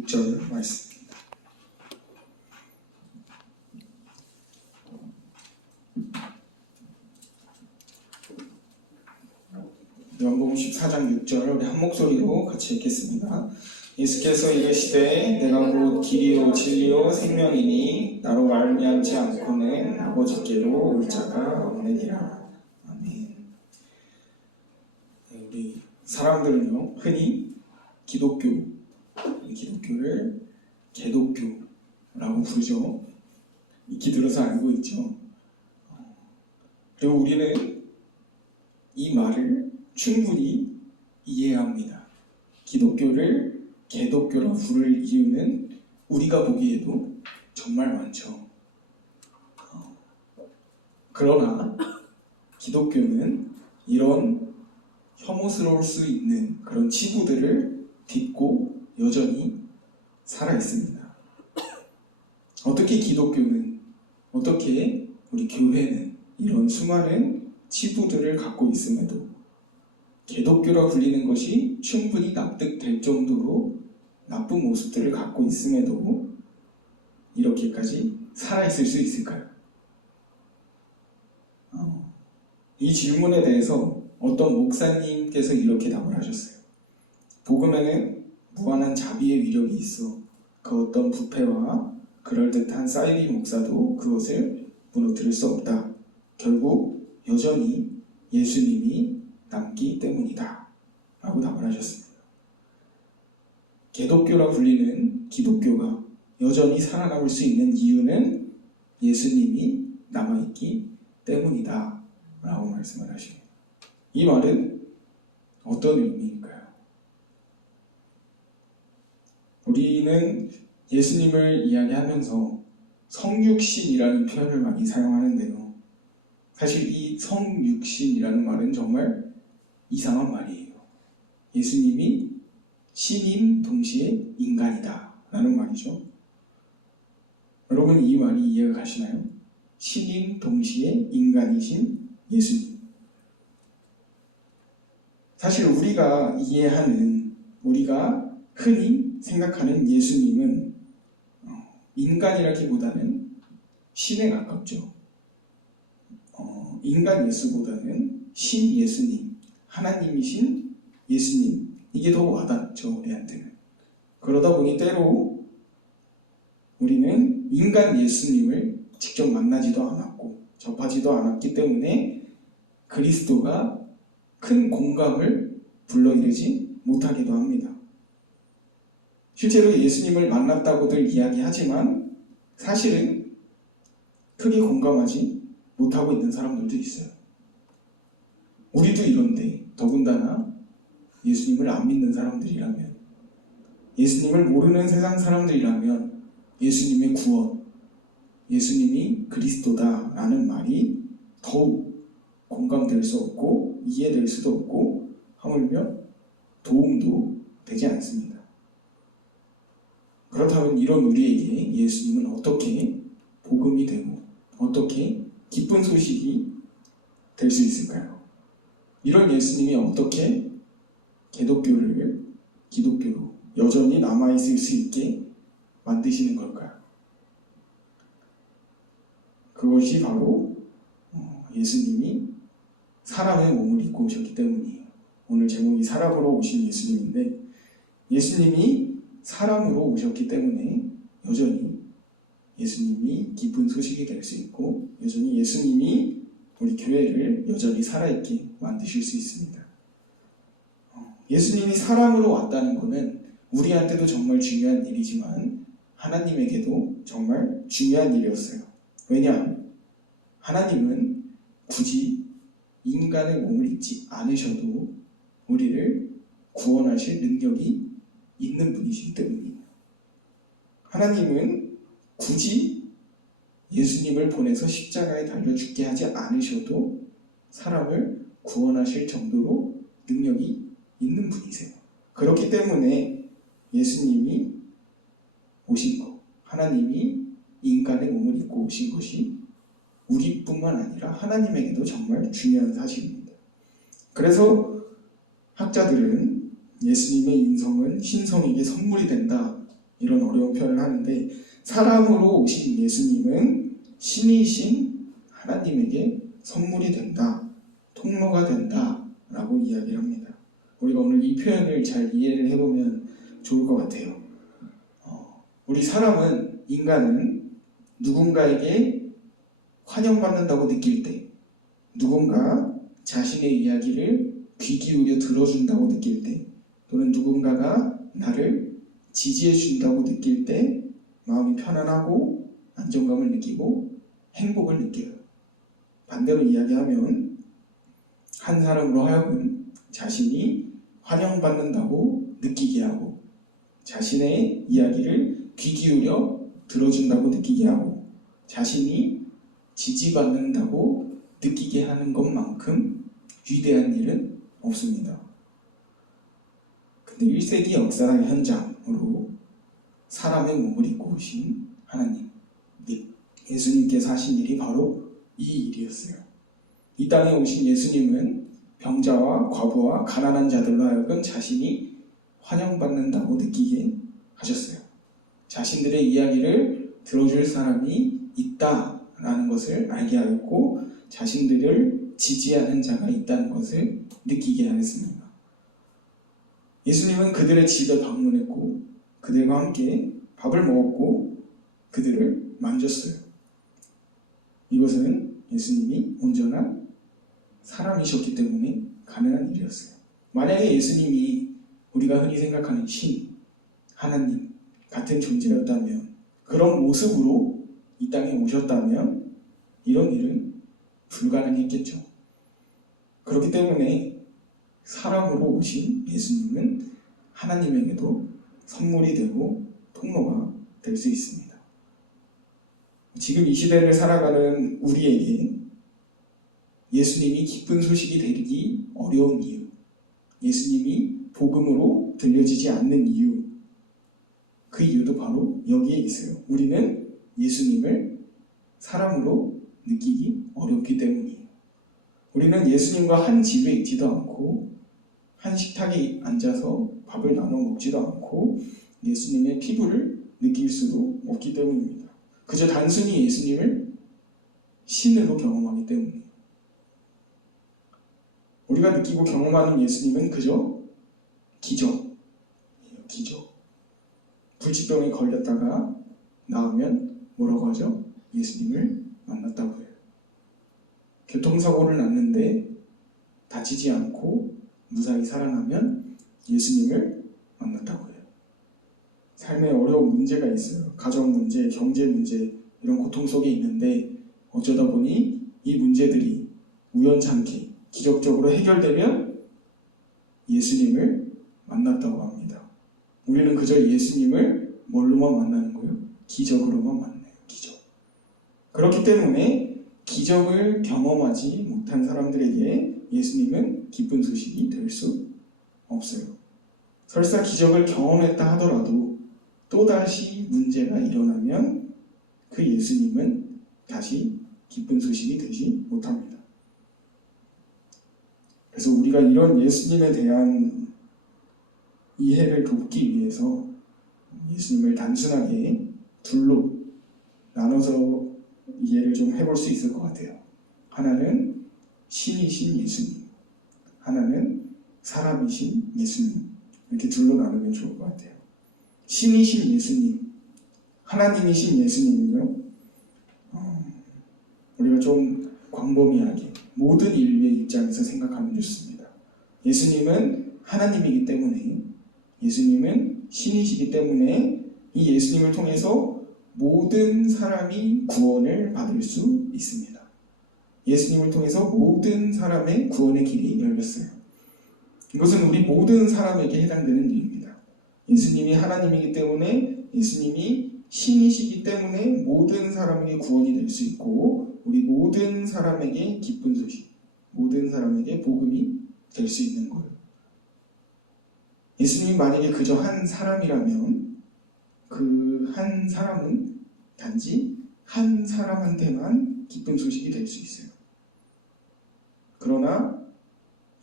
6절 말씀입니다. 요한복음 14장 6절 우리 한 목소리로 같이 읽겠습니다. 예수께서 이르시되 내가 곧 길이요 진리요 생명이니 나로 말미암지 않고는 아버지께로 올 자가 없느니라. 아멘. 네, 우리 사람들은요 흔히 기독교 이 기독교를 개독교라고 부르죠. 익히 들어서 알고 있죠. 그리고 우리는 이 말을 충분히 이해합니다. 기독교를 개독교라 부를 이유는 우리가 보기에도 정말 많죠. 어, 그러나 기독교는 이런 혐오스러울 수 있는 그런 치부들을 딛고 여전히 살아 있습니다. 어떻게 기독교는 어떻게 우리 교회는 이런 수많은 치부들을 갖고 있음에도 개독교라 불리는 것이 충분히 납득될 정도로 나쁜 모습들을 갖고 있음에도 이렇게까지 살아있을 수 있을까요? 어, 이 질문에 대해서 어떤 목사님께서 이렇게 답을 하셨어요. 복음에는 무한한 자비의 위력이 있어 그 어떤 부패와 그럴듯한 사이비 목사도 그것을 무너뜨릴 수 없다. 결국 여전히 예수님이 남기 때문이다. 라고 답을 하셨습니다. 개독교라 불리는 기독교가 여전히 살아남을 수 있는 이유는 예수님이 남아있기 때문이다. 라고 말씀을 하십니다. 이 말은 어떤 의미일까요? 우리는 예수님을 이야기하면서 성육신이라는 표현을 많이 사용하는데요. 사실 이 성육신이라는 말은 정말 이상한 말이에요. 예수님이 신인 동시에 인간이다 라는 말이죠. 여러분 이 말이 이해가 가시나요? 신인 동시에 인간이신 예수님. 사실 우리가 이해하는 우리가 흔히 생각하는 예수님은 어, 인간이라기보다는 신에 가깝죠. 어, 인간 예수보다는 신 예수님, 하나님이신 예수님 이게 더 와닿죠 우리한테는. 그러다 보니 때로 우리는 인간 예수님을 직접 만나지도 않았고 접하지도 않았기 때문에 그리스도가 큰 공감을 불러일으지 못하기도 합니다. 실제로 예수님을 만났다고들 이야기하지만 사실은 크게 공감하지 못하고 있는 사람들도 있어요. 우리도 이런데 더군다나 예수님을 안 믿는 사람들이라면 예수님을 모르는 세상 사람들이라면 예수님의 구원, 예수님이 그리스도다라는 말이 더욱 공감될 수 없고 이해될 수도 없고 하물며 도움도 되지 않습니다. 그렇다면 이런 우리에게 예수님은 어떻게 복음이 되고 어떻게 기쁜 소식이 될 수 있을까요? 이런 예수님이 어떻게 개독교를 기독교로 여전히 남아있을 수 있게 만드시는 걸까요? 그것이 바로 어, 예수님이 사람의 몸을 입고 오셨기 때문이에요. 오늘 제목이 사람으로 오신 예수님인데 예수님이 사람으로 오셨기 때문에 여전히 예수님이 기쁜 소식이 될 수 있고 여전히 예수님이 우리 교회를 여전히 살아있게 만드실 수 있습니다. 어, 예수님이 사람으로 왔다는 것은 우리한테도 정말 중요한 일이지만 하나님에게도 정말 중요한 일이었어요. 왜냐? 하나님은 굳이 인간의 몸을 입지 않으셔도 우리를 구원하실 능력이 있는 분이시기 때문이에요. 하나님은 굳이 예수님을 보내서 십자가에 달려 죽게 하지 않으셔도 사람을 구원하실 정도로 능력이 있는 분이세요. 그렇기 때문에 예수님이 오신 것, 하나님이 인간의 몸을 입고 오신 것이 우리뿐만 아니라 하나님에게도 정말 중요한 사실입니다. 그래서 학자들은 예수님의 인성은 신성에게 선물이 된다 이런 어려운 표현을 하는데 사람으로 오신 예수님은 신이신 하나님에게 선물이 된다, 통로가 된다 라고 이야기를 합니다. 우리가 오늘 이 표현을 잘 이해를 해보면 좋을 것 같아요. 어, 우리 사람은 인간은 누군가에게 환영받는다고 느낄 때, 누군가 자신의 이야기를 귀 기울여 들어준다고 느낄 때, 또는 누군가가 나를 지지해 준다고 느낄 때 마음이 편안하고 안정감을 느끼고 행복을 느껴요. 반대로 이야기하면 한 사람으로 하여금 자신이 환영받는다고 느끼게 하고 자신의 이야기를 귀 기울여 들어준다고 느끼게 하고 자신이 지지받는다고 느끼게 하는 것만큼 위대한 일은 없습니다. 근데 1세기 역사 현장으로 사람의 몸을 입고 오신 하나님, 네, 예수님께서 하신 일이 바로 이 일이었어요. 이 땅에 오신 예수님은 병자와 과부와 가난한 자들로 하여금 자신이 환영받는다고 느끼게 하셨어요. 자신들의 이야기를 들어줄 사람이 있다라는 것을 알게 하였고 자신들을 지지하는 자가 있다는 것을 느끼게 하였습니다. 예수님은 그들의 집에 방문했고 그들과 함께 밥을 먹었고 그들을 만졌어요. 이것은 예수님이 온전한 사람이셨기 때문에 가능한 일이었어요. 만약에 예수님이 우리가 흔히 생각하는 신, 하나님 같은 존재였다면 그런 모습으로 이 땅에 오셨다면 이런 일은 불가능했겠죠. 그렇기 때문에 사람으로 오신 예수님은 하나님에게도 선물이 되고 통로가 될 수 있습니다. 지금 이 시대를 살아가는 우리에게 예수님이 기쁜 소식이 되기 어려운 이유, 예수님이 복음으로 들려지지 않는 이유, 그 이유도 바로 여기에 있어요. 우리는 예수님을 사람으로 느끼기 어렵기 때문이에요. 우리는 예수님과 한 집에 있지도 않고, 한 식탁에 앉아서 밥을 나눠 먹지도 않고, 예수님의 피부를 느낄 수도 없기 때문입니다. 그저 단순히 예수님을 신으로 경험하기 때문이에요. 우리가 느끼고 경험하는 예수님은 그저 기적, 기적. 불치병에 걸렸다가 나오면 뭐라고 하죠? 예수님을 만났다고 해요. 교통사고를 났는데 다치지 않고 무사히 살아나면 예수님을 만났다고 해요. 삶에 어려운 문제가 있어요. 가정 문제, 경제 문제, 이런 고통 속에 있는데 어쩌다 보니 이 문제들이 우연찮게 기적적으로 해결되면 예수님을 만났다고 합니다. 우리는 그저 예수님을 뭘로만 만나는 거예요? 기적으로만 만나요. 기적. 그렇기 때문에 기적을 경험하지 못한 사람들에게 예수님은 기쁜 소식이 될 수 없어요. 설사 기적을 경험했다 하더라도 또다시 문제가 일어나면 그 예수님은 다시 기쁜 소식이 되지 못합니다. 그래서 우리가 이런 예수님에 대한 이해를 돕기 위해서 예수님을 단순하게 둘로 나눠서 이해를 좀 해볼 수 있을 것 같아요. 하나는 신이신 예수님, 하나는 사람이신 예수님. 이렇게 둘로 나누면 좋을 것 같아요. 신이신 예수님, 하나님이신 예수님은요, 어, 우리가 좀 광범위하게 모든 인류의 입장에서 생각하면 좋습니다. 예수님은 하나님이기 때문에, 예수님은 신이시기 때문에 이 예수님을 통해서 모든 사람이 구원을 받을 수 있습니다. 예수님을 통해서 모든 사람의 구원의 길이 열렸어요. 이것은 우리 모든 사람에게 해당되는 일입니다. 예수님이 하나님이기 때문에 예수님이 신이시기 때문에 모든 사람에게 구원이 될 수 있고 우리 모든 사람에게 기쁜 소식, 모든 사람에게 복음이 될 수 있는 거예요. 예수님이 만약에 그저 한 사람이라면 그 한 사람은 단지 한 사람한테만 기쁜 소식이 될 수 있어요. 그러나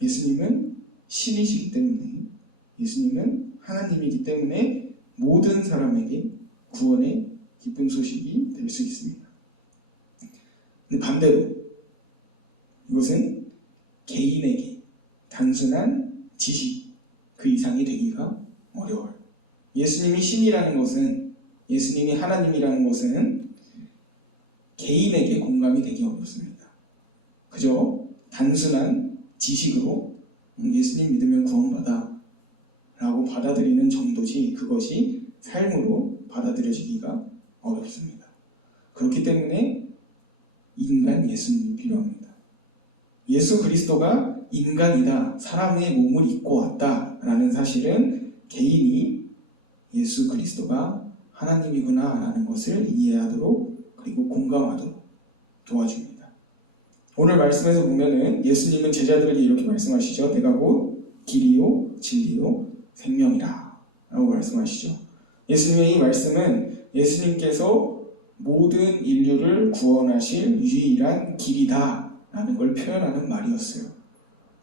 예수님은 신이시기 때문에 예수님은 하나님이기 때문에 모든 사람에게 구원의 기쁜 소식이 될 수 있습니다. 근데 반대로 이것은 개인에게 단순한 지식 그 이상이 되기가 어려워요. 예수님이 신이라는 것은 예수님이 하나님이라는 것은 개인에게 공감이 되기 어렵습니다. 그저 단순한 지식으로 음, 예수님 믿으면 구원받아 라고 받아들이는 정도지 그것이 삶으로 받아들여지기가 어렵습니다. 그렇기 때문에 인간 예수님이 필요합니다. 예수 그리스도가 인간이다, 사람의 몸을 입고 왔다 라는 사실은 개인이 예수 그리스도가 하나님이구나 라는 것을 이해하도록 그리고 공감하도록 도와줍니다. 오늘 말씀에서 보면은 예수님은 제자들에게 이렇게 말씀하시죠. 내가 곧 길이요, 진리요, 생명이라 라고 말씀하시죠. 예수님의 이 말씀은 예수님께서 모든 인류를 구원하실 유일한 길이다 라는 걸 표현하는 말이었어요.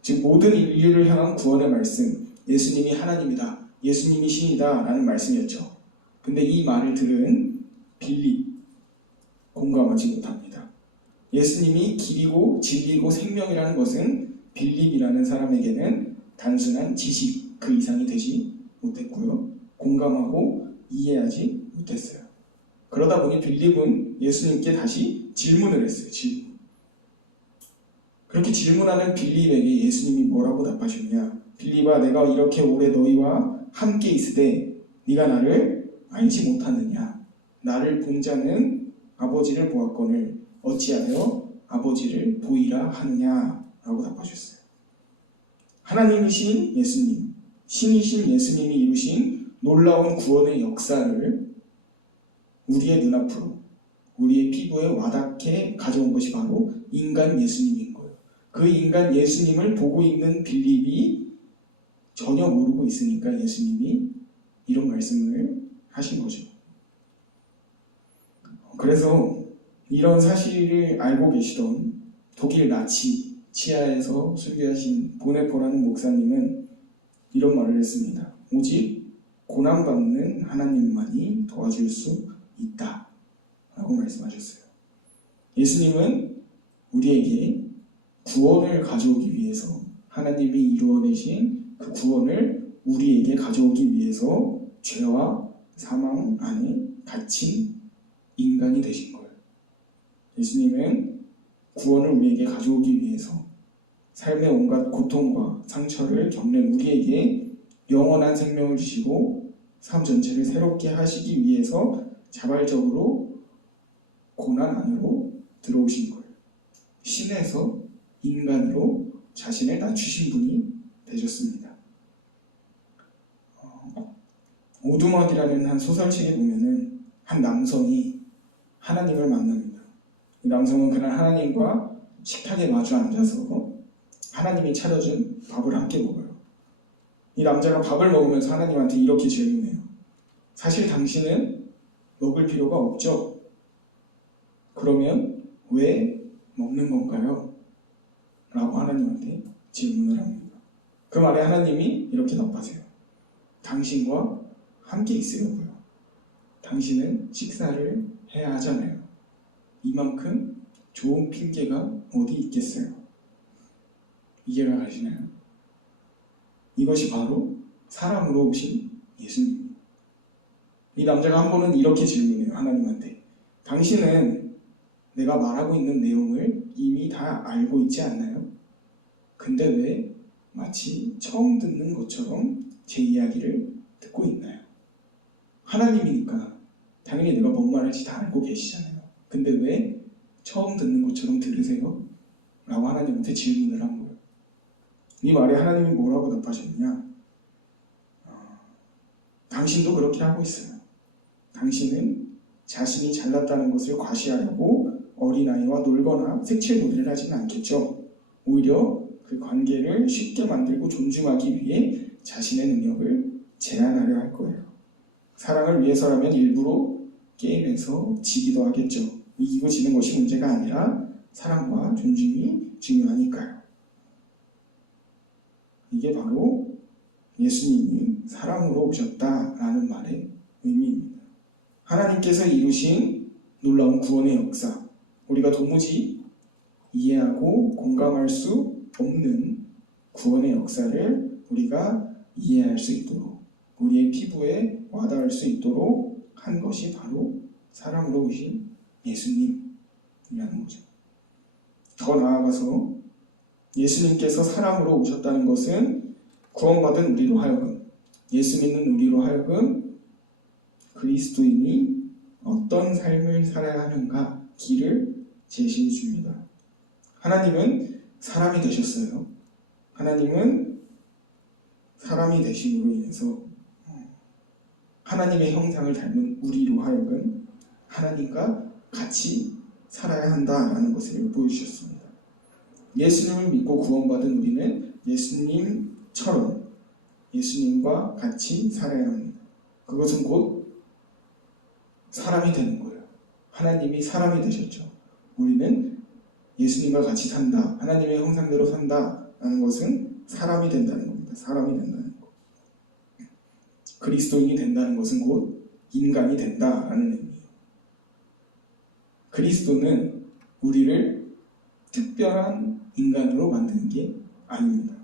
즉 모든 인류를 향한 구원의 말씀, 예수님이 하나님이다, 예수님이 신이다 라는 말씀이었죠. 근데 이 말을 들은 빌립 공감하지 못합니다. 예수님이 길이고 진리고 생명이라는 것은 빌립이라는 사람에게는 단순한 지식 그 이상이 되지 못했고요. 공감하고 이해하지 못했어요. 그러다 보니 빌립은 예수님께 다시 질문을 했어요. 질문. 그렇게 질문하는 빌립에게 예수님이 뭐라고 답하셨냐? 빌립아, 내가 이렇게 오래 너희와 함께 있으되 네가 나를 알지 못하느냐? 나를 본 자는 아버지를 보았거늘 어찌하여 아버지를 보이라 하느냐? 라고 답하셨어요. 하나님이신 예수님, 신이신 예수님이 이루신 놀라운 구원의 역사를 우리의 눈앞으로, 우리의 피부에 와닿게 가져온 것이 바로 인간 예수님인 거예요. 그 인간 예수님을 보고 있는 빌립이 전혀 모르고 있으니까 예수님이 이런 말씀을 하신 거죠. 그래서 이런 사실을 알고 계시던 독일 나치 치하에서 순교하신 보네포라는 목사님은 이런 말을 했습니다. 오직 고난받는 하나님만이 도와줄 수 있다. 라고 말씀하셨어요. 예수님은 우리에게 구원을 가져오기 위해서 하나님이 이루어내신 그 구원을 우리에게 가져오기 위해서 죄와 사망 안에 갇힌 인간이 되신 거 예수님은 구원을 우리에게 가져오기 위해서 삶의 온갖 고통과 상처를 겪는 우리에게 영원한 생명을 주시고 삶 전체를 새롭게 하시기 위해서 자발적으로 고난 안으로 들어오신 거예요. 신에서 인간으로 자신을 낮추신 분이 되셨습니다. 어, 오두막이라는 한 소설책에 보면은 한 남성이 하나님을 만납니다. 이 남성은 그날 하나님과 식탁에 마주 앉아서 하나님이 차려준 밥을 함께 먹어요. 이 남자가 밥을 먹으면서 하나님한테 이렇게 질문해요. 사실 당신은 먹을 필요가 없죠? 그러면 왜 먹는 건가요? 라고 하나님한테 질문을 합니다. 그 말에 하나님이 이렇게 답하세요. 당신과 함께 있으려고요. 당신은 식사를 해야 하잖아요. 이만큼 좋은 핑계가 어디 있겠어요? 이해가 가시나요? 이것이 바로 사람으로 오신 예수님입니다. 이 남자가 한 번은 이렇게 질문해요. 하나님한테. 당신은 내가 말하고 있는 내용을 이미 다 알고 있지 않나요? 근데 왜 마치 처음 듣는 것처럼 제 이야기를 듣고 있나요? 하나님이니까 당연히 내가 뭔 말할지 다 알고 계시잖아요. 근데 왜 처음 듣는 것처럼 들으세요? 라고 하나님한테 질문을 한 거예요. 이 말에 하나님이 뭐라고 답하셨냐? 어, 당신도 그렇게 하고 있어요. 당신은 자신이 잘났다는 것을 과시하려고 어린아이와 놀거나 색칠놀이를 하지는 않겠죠. 오히려 그 관계를 쉽게 만들고 존중하기 위해 자신의 능력을 제한하려 할 거예요. 사랑을 위해서라면 일부러 게임에서 지기도 하겠죠. 이기고 지는 것이 문제가 아니라 사랑과 존중이 중요하니까요. 이게 바로 예수님이 사랑으로 오셨다라는 말의 의미입니다. 하나님께서 이루신 놀라운 구원의 역사, 우리가 도무지 이해하고 공감할 수 없는 구원의 역사를 우리가 이해할 수 있도록 우리의 피부에 와닿을 수 있도록 한 것이 바로 사람으로 오신 예수님이라는 거죠. 더 나아가서 예수님께서 사람으로 오셨다는 것은 구원받은 우리로 하여금 예수 믿는 우리로 하여금 그리스도인이 어떤 삶을 살아야 하는가 길을 제시해 줍니다. 하나님은 사람이 되셨어요. 하나님은 사람이 되심으로 인해서 하나님의 형상을 닮은 우리로 하여금 하나님과 같이 살아야 한다라는 것을 보여주셨습니다. 예수님을 믿고 구원받은 우리는 예수님처럼 예수님과 같이 살아야 합니다. 그것은 곧 사람이 되는 거예요. 하나님이 사람이 되셨죠. 우리는 예수님과 같이 산다. 하나님의 형상대로 산다 라는 것은 사람이 된다는 겁니다. 사람이 된다는 것. 그리스도인이 된다는 것은 곧 인간이 된다라는. 그리스도는 우리를 특별한 인간으로 만드는 게 아닙니다.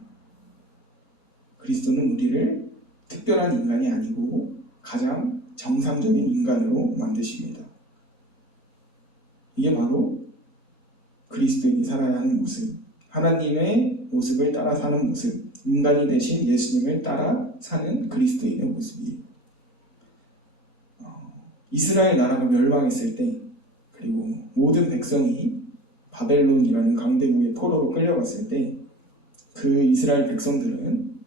그리스도는 우리를 특별한 인간이 아니고 가장 정상적인 인간으로 만드십니다. 이게 바로 그리스도인이 살아야 하는 모습, 하나님의 모습을 따라 사는 모습, 인간이 되신 예수님을 따라 사는 그리스도인의 모습이에요. 어, 이스라엘 나라가 멸망했을 때, 그리고 모든 백성이 바벨론이라는 강대국의 포로로 끌려갔을 때, 그 이스라엘 백성들은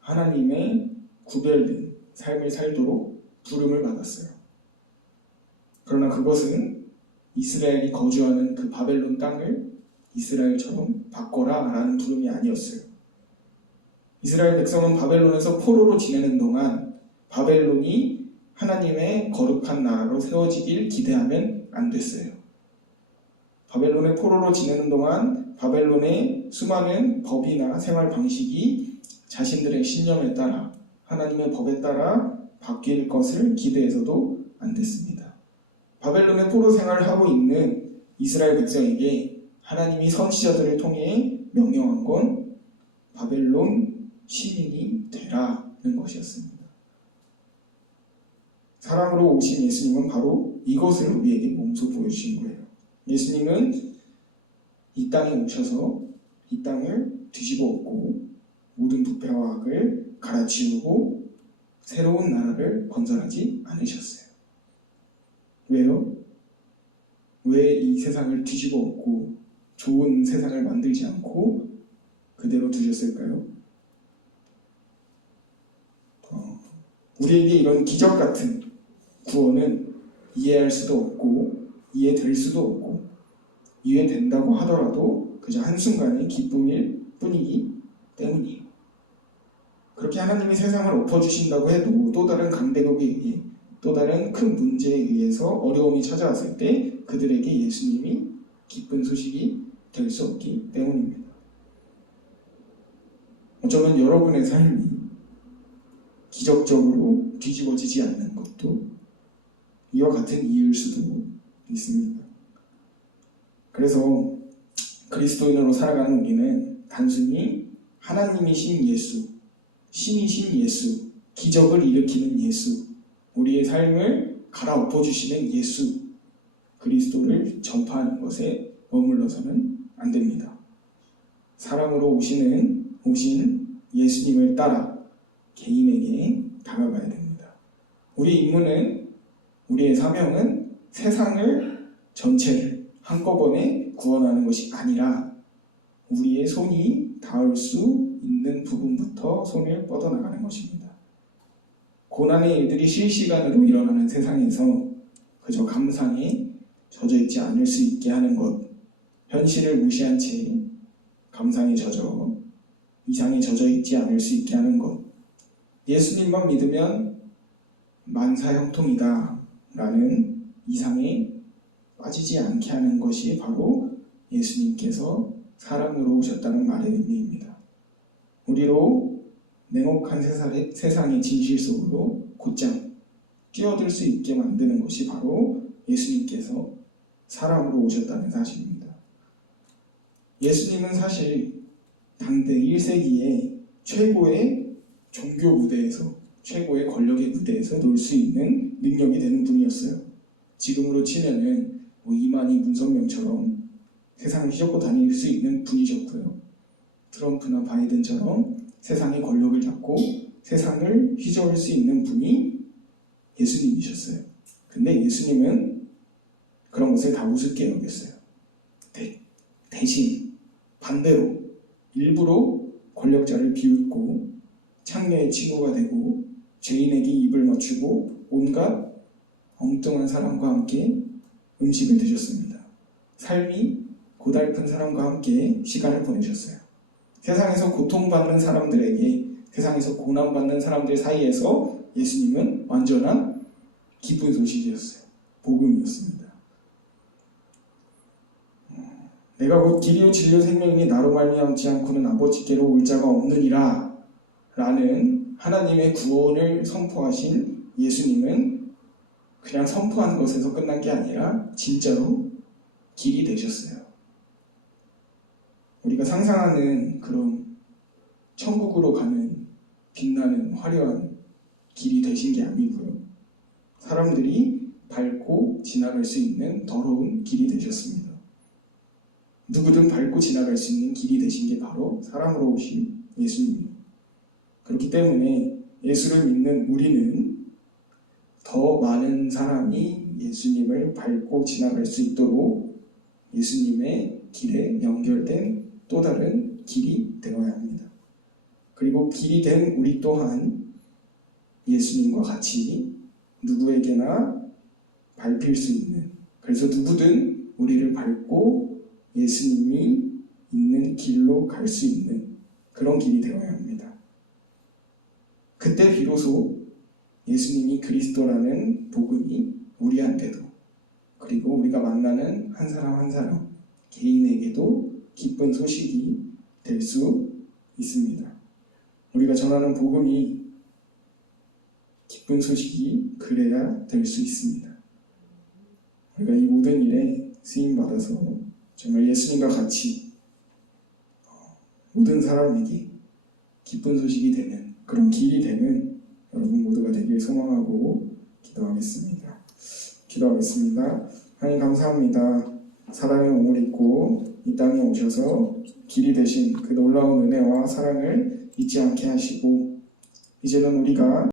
하나님의 구별된 삶을 살도록 부름을 받았어요. 그러나 그것은 이스라엘이 거주하는 그 바벨론 땅을 이스라엘처럼 바꿔라 라는 부름이 아니었어요. 이스라엘 백성은 바벨론에서 포로로 지내는 동안 바벨론이 하나님의 거룩한 나라로 세워지길 기대하면 안 됐어요. 바벨론의 포로로 지내는 동안 바벨론의 수많은 법이나 생활 방식이 자신들의 신념에 따라 하나님의 법에 따라 바뀔 것을 기대해서도 안 됐습니다. 바벨론의 포로 생활을 하고 있는 이스라엘 백성에게 하나님이 선지자들을 통해 명령한 건 바벨론 시민이 되라는 것이었습니다. 사람으로 오신 예수님은 바로 이것을 우리에게 몸소 보여주신 거예요. 예수님은 이 땅에 오셔서 이 땅을 뒤집어 엎고 모든 부패와 악을 갈아치우고 새로운 나라를 건설하지 않으셨어요. 왜요? 왜 이 세상을 뒤집어 엎고 좋은 세상을 만들지 않고 그대로 두셨을까요? 어, 우리에게 이런 기적 같은 구원은 이해할 수도 없고 이해될 수도 없고 이해된다고 하더라도 그저 한순간의 기쁨일 뿐이기 때문이에요. 그렇게 하나님이 세상을 엎어주신다고 해도 또 다른 강대국에 의해 또 다른 큰 문제에 의해서 어려움이 찾아왔을 때 그들에게 예수님이 기쁜 소식이 될 수 없기 때문입니다. 어쩌면 여러분의 삶이 기적적으로 뒤집어지지 않는 것도 이와 같은 이유일 수도 있습니다. 그래서 그리스도인으로 살아가는 우리는 단순히 하나님이신 예수, 신이신 예수, 기적을 일으키는 예수, 우리의 삶을 갈아엎어 주시는 예수 그리스도를 전파하는 것에 머물러서는 안 됩니다. 사랑으로 오시는 오신 예수님을 따라 개인에게 다가가야 됩니다. 우리 임무는 우리의 사명은 세상을 전체를 한꺼번에 구원하는 것이 아니라 우리의 손이 닿을 수 있는 부분부터 손을 뻗어나가는 것입니다. 고난의 일들이 실시간으로 일어나는 세상에서 그저 감상에 젖어 있지 않을 수 있게 하는 것, 현실을 무시한 채 감상에 젖어 이상에 젖어 있지 않을 수 있게 하는 것, 예수님만 믿으면 만사형통이다 라는 이상에 빠지지 않게 하는 것이 바로 예수님께서 사람으로 오셨다는 말의 의미입니다. 우리로 냉혹한 세상의, 진실 속으로 곧장 뛰어들 수 있게 만드는 것이 바로 예수님께서 사람으로 오셨다는 사실입니다. 예수님은 사실 당대 1세기에 최고의 종교 무대에서 최고의 권력의 무대에서 놀 수 있는 능력이 되는 분이었어요. 지금으로 치면은 뭐 이만희 문선명처럼 세상을 휘젓고 다닐 수 있는 분이셨고요. 트럼프나 바이든처럼 세상의 권력을 잡고 세상을 휘저을 수 있는 분이 예수님이셨어요. 근데 예수님은 그런 것을 다 우습게 여겼어요. 대, 대신 반대로 일부러 권력자를 비웃고 창녀의 친구가 되고 죄인에게 입을 맞추고 온갖 엉뚱한 사람과 함께 음식을 드셨습니다. 삶이 고달픈 사람과 함께 시간을 보내셨어요. 세상에서 고통받는 사람들에게 세상에서 고난받는 사람들 사이에서 예수님은 완전한 기쁜 소식이었어요. 복음이었습니다. 내가 곧 길이요 진리요 생명이니 나로 말미암지 않고는 아버지께로 올 자가 없느니라 라는 하나님의 구원을 선포하신 예수님은 그냥 선포한 것에서 끝난 게 아니라 진짜로 길이 되셨어요. 우리가 상상하는 그런 천국으로 가는 빛나는 화려한 길이 되신 게 아니고요. 사람들이 밟고 지나갈 수 있는 더러운 길이 되셨습니다. 누구든 밟고 지나갈 수 있는 길이 되신 게 바로 사람으로 오신 예수님입니다. 그렇기 때문에 예수를 믿는 우리는 더 많은 사람이 예수님을 밟고 지나갈 수 있도록 예수님의 길에 연결된 또 다른 길이 되어야 합니다. 그리고 길이 된 우리 또한 예수님과 같이 누구에게나 밟힐 수 있는 그래서 누구든 우리를 밟고 예수님이 있는 길로 갈 수 있는 그런 길이 되어야 합니다. 그때 비로소 예수님이 그리스도라는 복음이 우리한테도 그리고 우리가 만나는 한 사람 한 사람 개인에게도 기쁜 소식이 될 수 있습니다. 우리가 전하는 복음이 기쁜 소식이 그래야 될 수 있습니다. 우리가 이 모든 일에 쓰임 받아서 정말 예수님과 같이 어, 모든 사람에게 기쁜 소식이 되는 그런 길이 되는 여러분 모두가 되길 소망하고 기도하겠습니다. 기도하겠습니다. 하나님 감사합니다. 사랑의 몸을 입고 이 땅에 오셔서 길이 되신 그 놀라운 은혜와 사랑을 잊지 않게 하시고 이제는 우리가